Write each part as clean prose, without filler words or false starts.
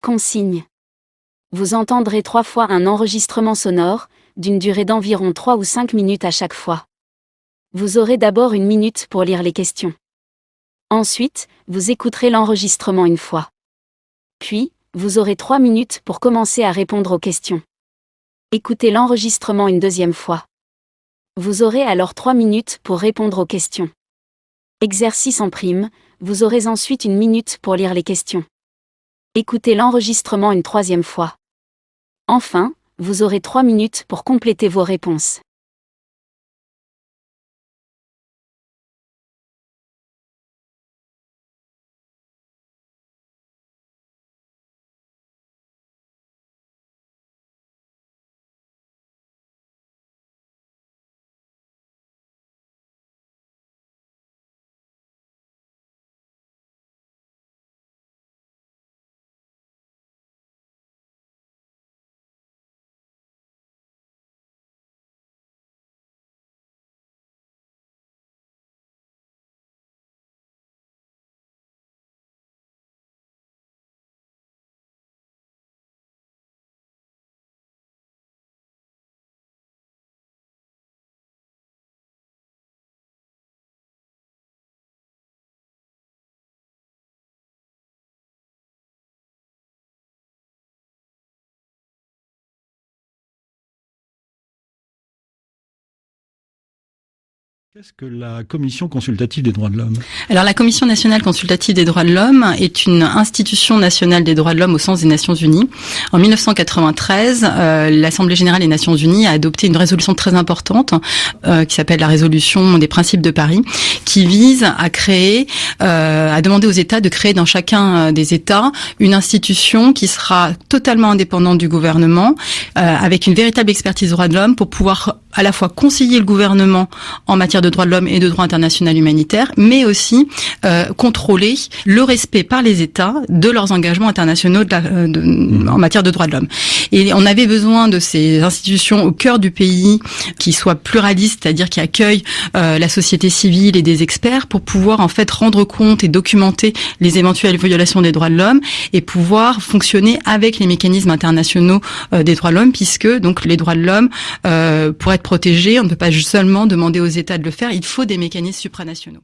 Consigne. Vous entendrez 3 fois un enregistrement sonore, d'une durée d'environ 3 ou 5 minutes à chaque fois. Vous aurez d'abord 1 minute pour lire les questions. Ensuite, vous écouterez l'enregistrement une fois. Puis, vous aurez 3 minutes pour commencer à répondre aux questions. Écoutez l'enregistrement une deuxième fois. Vous aurez alors 3 minutes pour répondre aux questions. Exercice en prime, vous aurez ensuite 1 minute pour lire les questions. Écoutez l'enregistrement une troisième fois. Enfin, vous aurez 3 minutes pour compléter vos réponses. Qu'est-ce que la Commission consultative des droits de l'homme ? Alors la Commission nationale consultative des droits de l'homme est une institution nationale des droits de l'homme au sens des Nations Unies. En 1993, l'Assemblée générale des Nations Unies a adopté une résolution très importante qui s'appelle la résolution des principes de Paris, qui vise à créer, à demander aux États de créer dans chacun des États une institution qui sera totalement indépendante du gouvernement, avec une véritable expertise droits de l'homme pour pouvoir à la fois conseiller le gouvernement en matière de droits de l'homme et de droit international humanitaire, mais aussi contrôler le respect par les États de leurs engagements internationaux en matière de droits de l'homme. Et on avait besoin de ces institutions au cœur du pays qui soient pluralistes, c'est-à-dire qui accueillent la société civile et des experts pour pouvoir en fait rendre compte et documenter les éventuelles violations des droits de l'homme et pouvoir fonctionner avec les mécanismes internationaux des droits de l'homme, puisque donc les droits de l'homme pour être protégés, on ne peut pas seulement demander aux États de le faire, il faut des mécanismes supranationaux.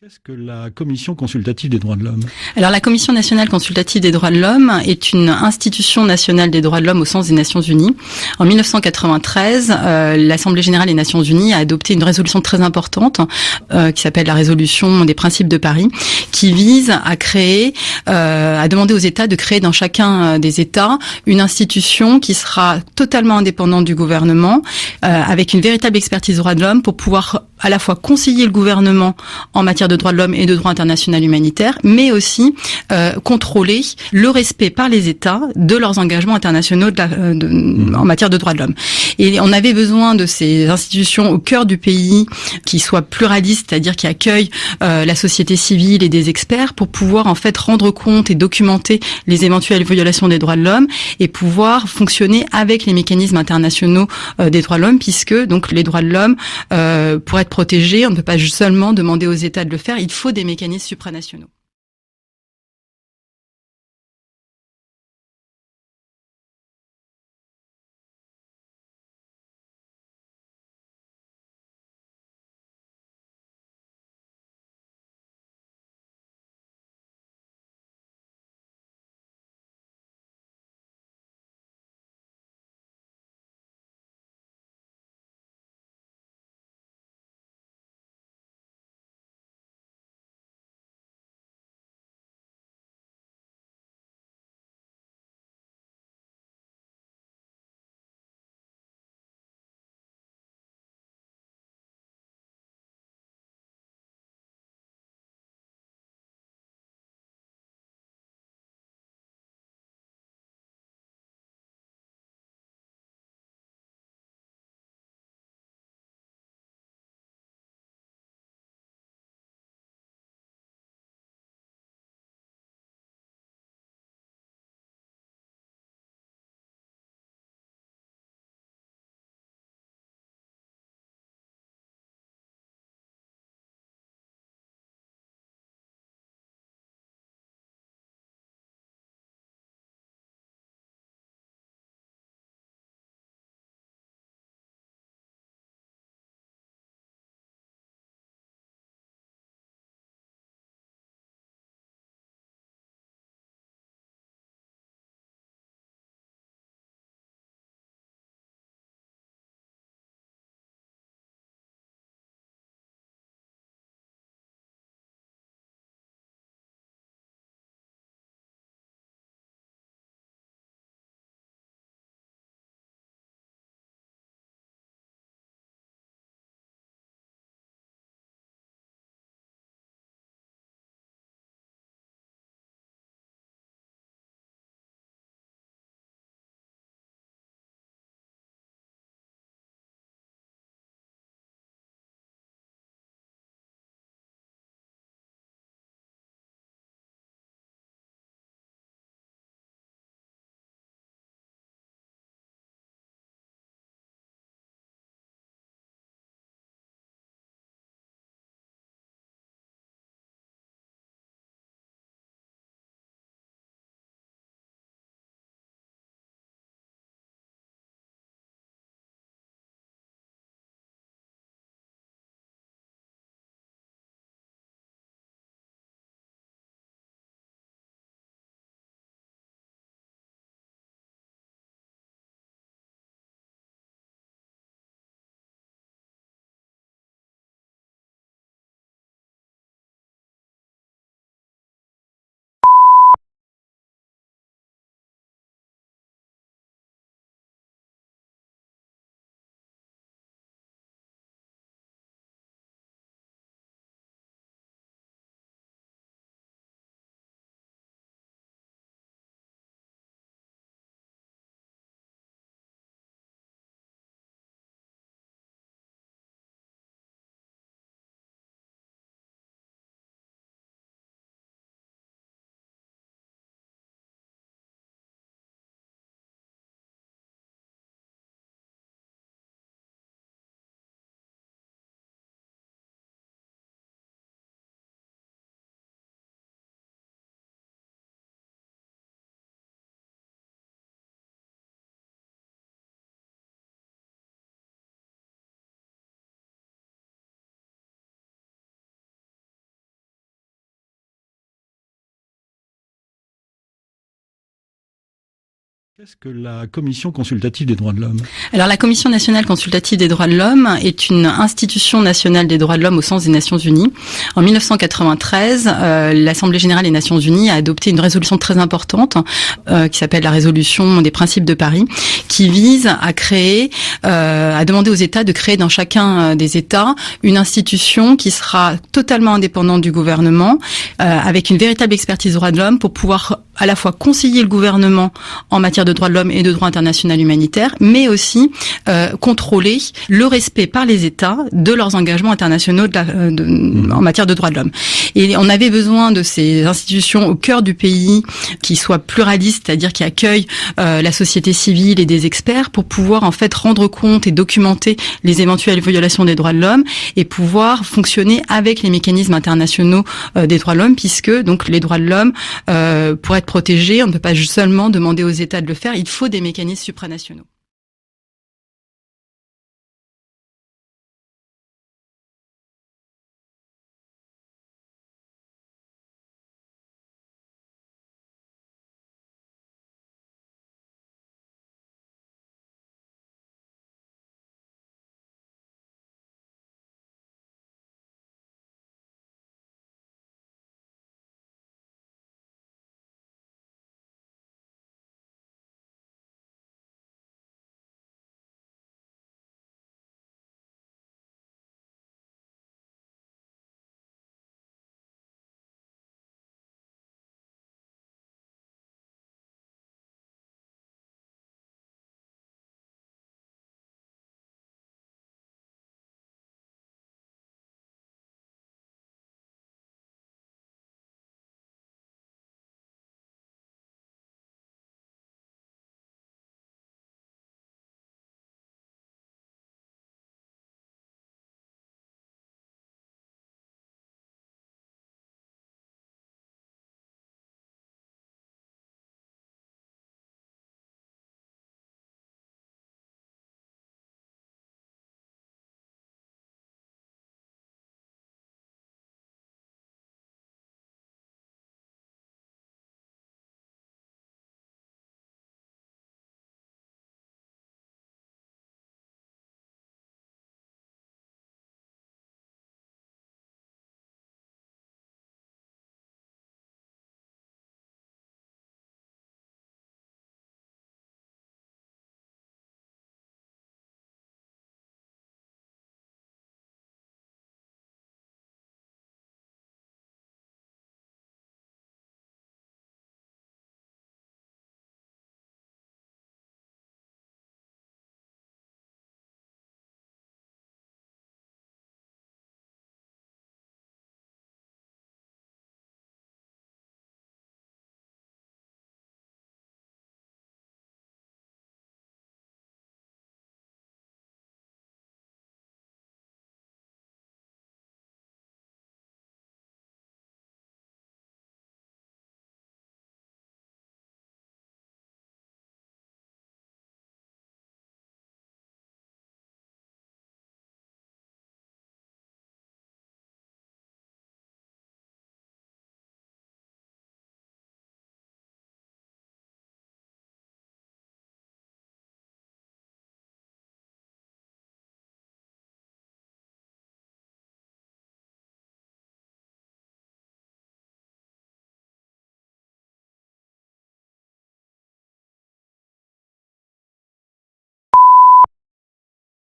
Qu'est-ce que la Commission consultative des droits de l'homme? Alors la Commission nationale consultative des droits de l'homme est une institution nationale des droits de l'homme au sens des Nations Unies. En 1993, l'Assemblée générale des Nations Unies a adopté une résolution très importante qui s'appelle la résolution des principes de Paris, qui vise à créer, à demander aux États de créer dans chacun des États une institution qui sera totalement indépendante du gouvernement, avec une véritable expertise droits de l'homme pour pouvoir à la fois conseiller le gouvernement en matière de droits de l'homme et de droit international humanitaire, mais aussi contrôler le respect par les États de leurs engagements internationaux en matière de droits de l'homme. Et on avait besoin de ces institutions au cœur du pays qui soient pluralistes, c'est-à-dire qui accueillent la société civile et des experts pour pouvoir en fait rendre compte et documenter les éventuelles violations des droits de l'homme et pouvoir fonctionner avec les mécanismes internationaux des droits de l'homme, puisque donc les droits de l'homme pour être protégés, on ne peut pas seulement demander aux États de le faire, il faut des mécanismes supranationaux. Qu'est-ce que la Commission consultative des droits de l'homme? Alors la Commission nationale consultative des droits de l'homme est une institution nationale des droits de l'homme au sens des Nations Unies. En 1993, l'Assemblée générale des Nations Unies a adopté une résolution très importante qui s'appelle la résolution des principes de Paris, qui vise à créer, à demander aux États de créer dans chacun des États une institution qui sera totalement indépendante du gouvernement, avec une véritable expertise droits de l'homme pour pouvoir à la fois conseiller le gouvernement en matière de droits de l'homme et de droit international humanitaire, mais aussi contrôler le respect par les États de leurs engagements internationaux en matière de droits de l'homme. Et on avait besoin de ces institutions au cœur du pays qui soient pluralistes, c'est-à-dire qui accueillent la société civile et des experts pour pouvoir en fait rendre compte et documenter les éventuelles violations des droits de l'homme et pouvoir fonctionner avec les mécanismes internationaux des droits de l'homme, puisque donc les droits de l'homme pour être protégés, on ne peut pas seulement demander aux États de le faire, il faut des mécanismes supranationaux.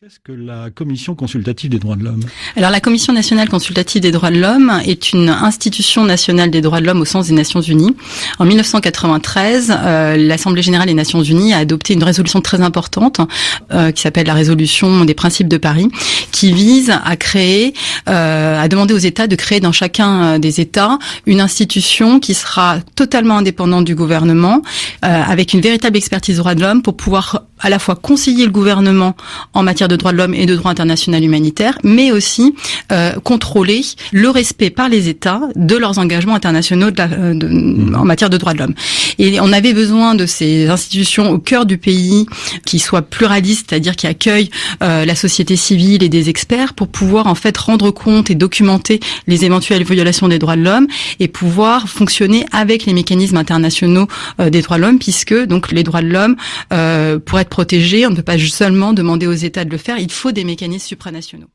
Qu'est-ce que la Commission consultative des droits de l'homme? Alors la Commission nationale consultative des droits de l'homme est une institution nationale des droits de l'homme au sens des Nations Unies. En 1993, l'Assemblée générale des Nations Unies a adopté une résolution très importante qui s'appelle la résolution des principes de Paris, qui vise à créer, à demander aux États de créer dans chacun des États une institution qui sera totalement indépendante du gouvernement, avec une véritable expertise droits de l'homme pour pouvoir à la fois conseiller le gouvernement en matière de droits de l'homme et de droit international humanitaire, mais aussi contrôler le respect par les États de leurs engagements internationaux en matière de droits de l'homme. Et on avait besoin de ces institutions au cœur du pays qui soient pluralistes, c'est-à-dire qui accueillent la société civile et des experts pour pouvoir en fait rendre compte et documenter les éventuelles violations des droits de l'homme et pouvoir fonctionner avec les mécanismes internationaux des droits de l'homme, puisque donc les droits de l'homme, pour être protégés, on ne peut pas seulement demander aux États de le faire, il faut des mécanismes supranationaux.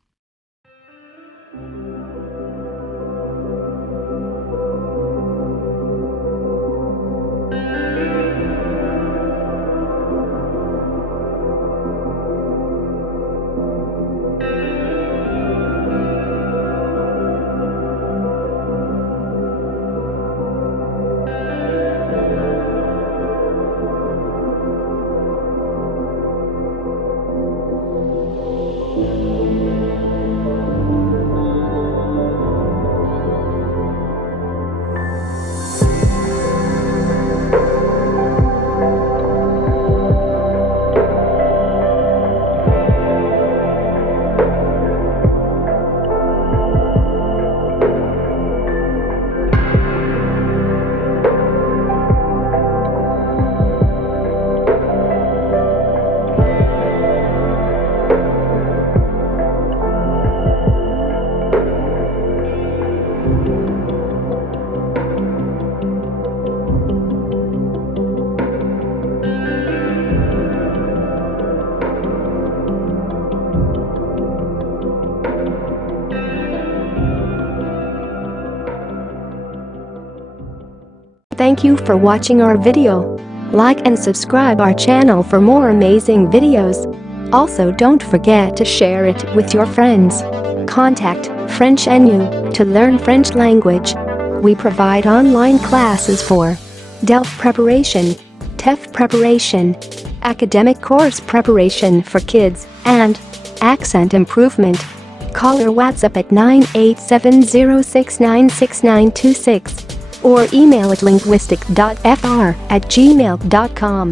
Thank you for watching our video. Like and subscribe our channel for more amazing videos. Also, don't forget to share it with your friends. Contact French NU to learn French language. We provide online classes for DELF preparation, TEF preparation, academic course preparation for kids, and accent improvement. Call or WhatsApp at 987069696 or email at linguistic.fr@gmail.com.